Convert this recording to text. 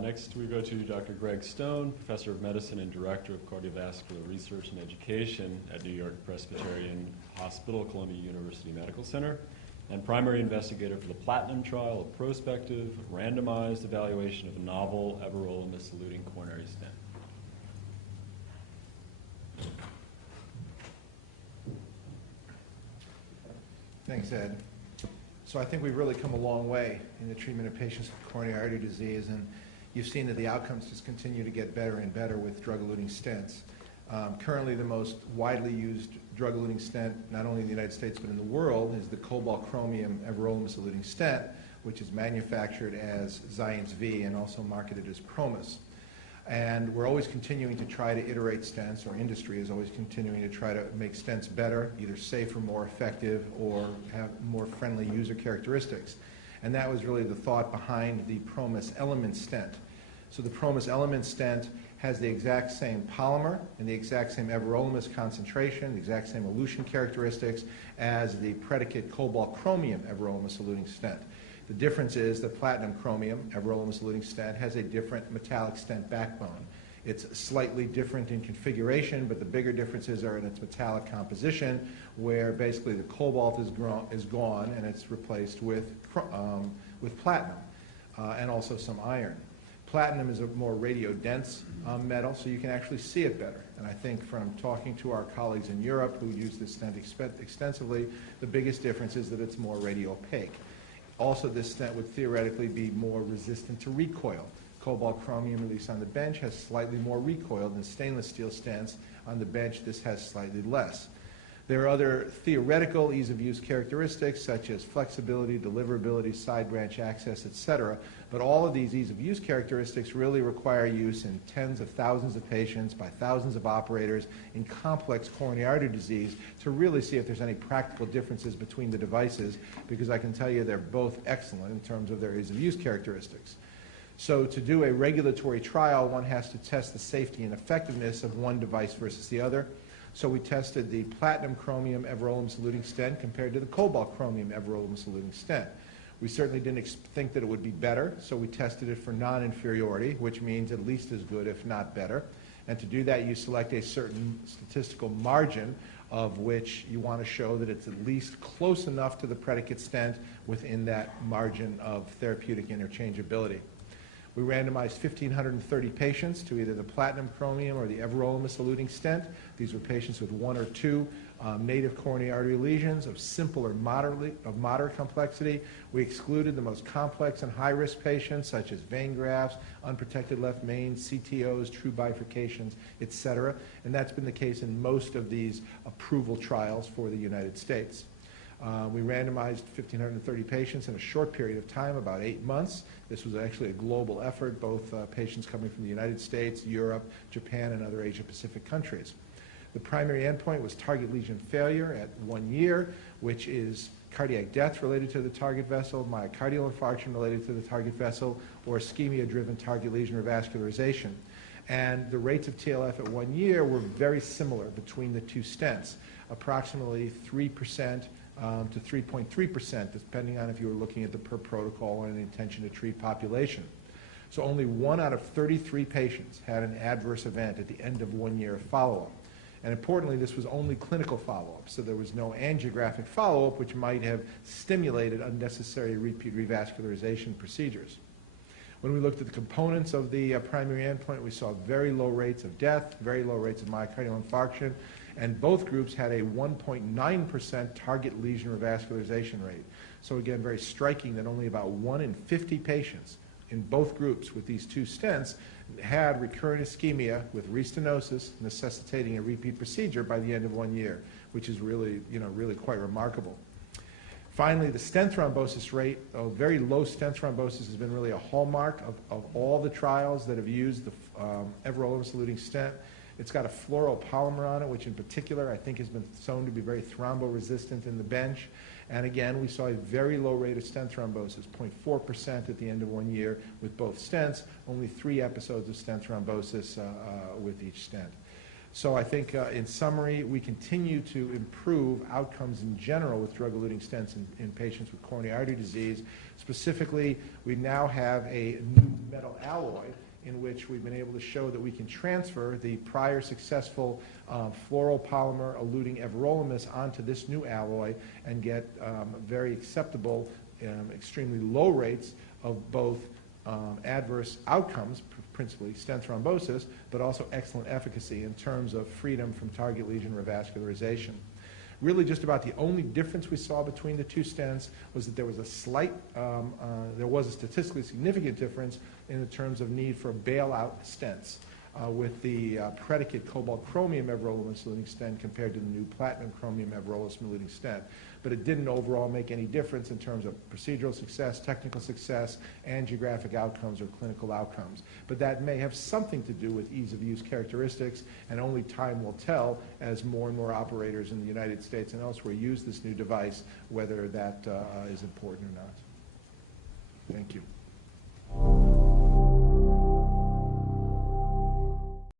Next, we go to Dr. Greg Stone, Professor of Medicine and Director of Cardiovascular Research and Education at New York Presbyterian Hospital, Columbia University Medical Center, and primary investigator for the Platinum trial of prospective, randomized evaluation of a novel everolimus-eluting coronary stent. Thanks, Ed. So I think we've really come a long way in the treatment of patients with coronary artery disease, and you've seen that the outcomes just continue to get better and better with drug-eluting stents. Currently, the most widely used drug-eluting stent, not only in the United States but in the world, is the Cobalt Chromium everolimus-eluting stent, which is manufactured as Xience V and also marketed as Promus. And we're always continuing to try to iterate stents, or industry is always continuing to try to make stents better, either safer, more effective, or have more friendly user characteristics. And that was really the thought behind the Promus Element stent. So the Promus Element stent has the exact same polymer and the exact same everolimus concentration, the exact same elution characteristics as the predicate Cobalt Chromium everolimus-eluting stent. The difference is the Platinum Chromium everolimus-eluting stent has a different metallic stent backbone. It's slightly different in configuration, but the bigger differences are in its metallic composition, where basically the cobalt is gone and it's replaced with platinum and also some iron. Platinum is a more radiodense metal, so you can actually see it better. And I think from talking to our colleagues in Europe who use this stent extensively, the biggest difference is that it's more radiopaque. Also, this stent would theoretically be more resistant to recoil. Cobalt Chromium, at least on the bench, has slightly more recoil than stainless steel stents. On the bench, this has slightly less. There are other theoretical ease-of-use characteristics, such as flexibility, deliverability, side branch access, etc. But all of these ease-of-use characteristics really require use in tens of thousands of patients by thousands of operators in complex coronary artery disease to really see if there's any practical differences between the devices, because I can tell you they're both excellent in terms of their ease-of-use characteristics. So to do a regulatory trial, one has to test the safety and effectiveness of one device versus the other. So we tested the Platinum Chromium everolimus-eluting stent compared to the Cobalt Chromium everolimus-eluting stent. We certainly didn't think that it would be better, so we tested it for non-inferiority, which means at least as good, if not better. And to do that, you select a certain statistical margin of which you want to show that it's at least close enough to the predicate stent within that margin of therapeutic interchangeability. We randomized 1,530 patients to either the Platinum Chromium or the everolimus-eluting stent. These were patients with one or two native coronary artery lesions of simple or moderate complexity. We excluded the most complex and high-risk patients, such as vein grafts, unprotected left mains, CTOs, true bifurcations, etc. And that's been the case in most of these approval trials for the United States. We randomized 1,530 patients in a short period of time, about 8 months. This was actually a global effort, both patients coming from the United States, Europe, Japan, and other Asia-Pacific countries. The primary endpoint was target lesion failure at 1 year, which is cardiac death related to the target vessel, myocardial infarction related to the target vessel, or ischemia-driven target lesion revascularization. And the rates of TLF at 1 year were very similar between the two stents, approximately 3% to 3.3%, depending on if you were looking at the per protocol or an intention to treat population. So only 1 out of 33 patients had an adverse event at the end of 1 year of follow-up. And importantly, this was only clinical follow-up, so there was no angiographic follow-up, which might have stimulated unnecessary repeat revascularization procedures. When we looked at the components of the primary endpoint, we saw very low rates of death, very low rates of myocardial infarction, and both groups had a 1.9% target lesion revascularization rate. So again, very striking that only about 1 in 50 patients in both groups with these two stents had recurrent ischemia with restenosis necessitating a repeat procedure by the end of 1 year, which is really, really quite remarkable. Finally, the stent thrombosis rate, very low stent thrombosis has been really a hallmark of all the trials that have used the everolimus-eluting stent. It's got a fluoropolymer on it, which in particular I think has been shown to be very thromboresistant in the bench. And again, we saw a very low rate of stent thrombosis, 0.4% at the end of 1 year with both stents, only 3 episodes of stent thrombosis with each stent. So I think, in summary, we continue to improve outcomes in general with drug-eluting stents in patients with coronary artery disease. Specifically, we now have a new metal alloy in which we've been able to show that we can transfer the prior successful fluoropolymer eluting everolimus onto this new alloy and get very acceptable, extremely low rates of both adverse outcomes, principally stent thrombosis, but also excellent efficacy in terms of freedom from target lesion revascularization. Really just about the only difference we saw between the two stents was that there was a statistically significant difference in the terms of need for bailout stents with the predicate cobalt chromium everolimus eluting stent compared to the new platinum chromium everolimus eluting stent. But it didn't overall make any difference in terms of procedural success, technical success, angiographic outcomes, or clinical outcomes. But that may have something to do with ease of use characteristics, and only time will tell as more and more operators in the United States and elsewhere use this new device, whether that is important or not. Thank you.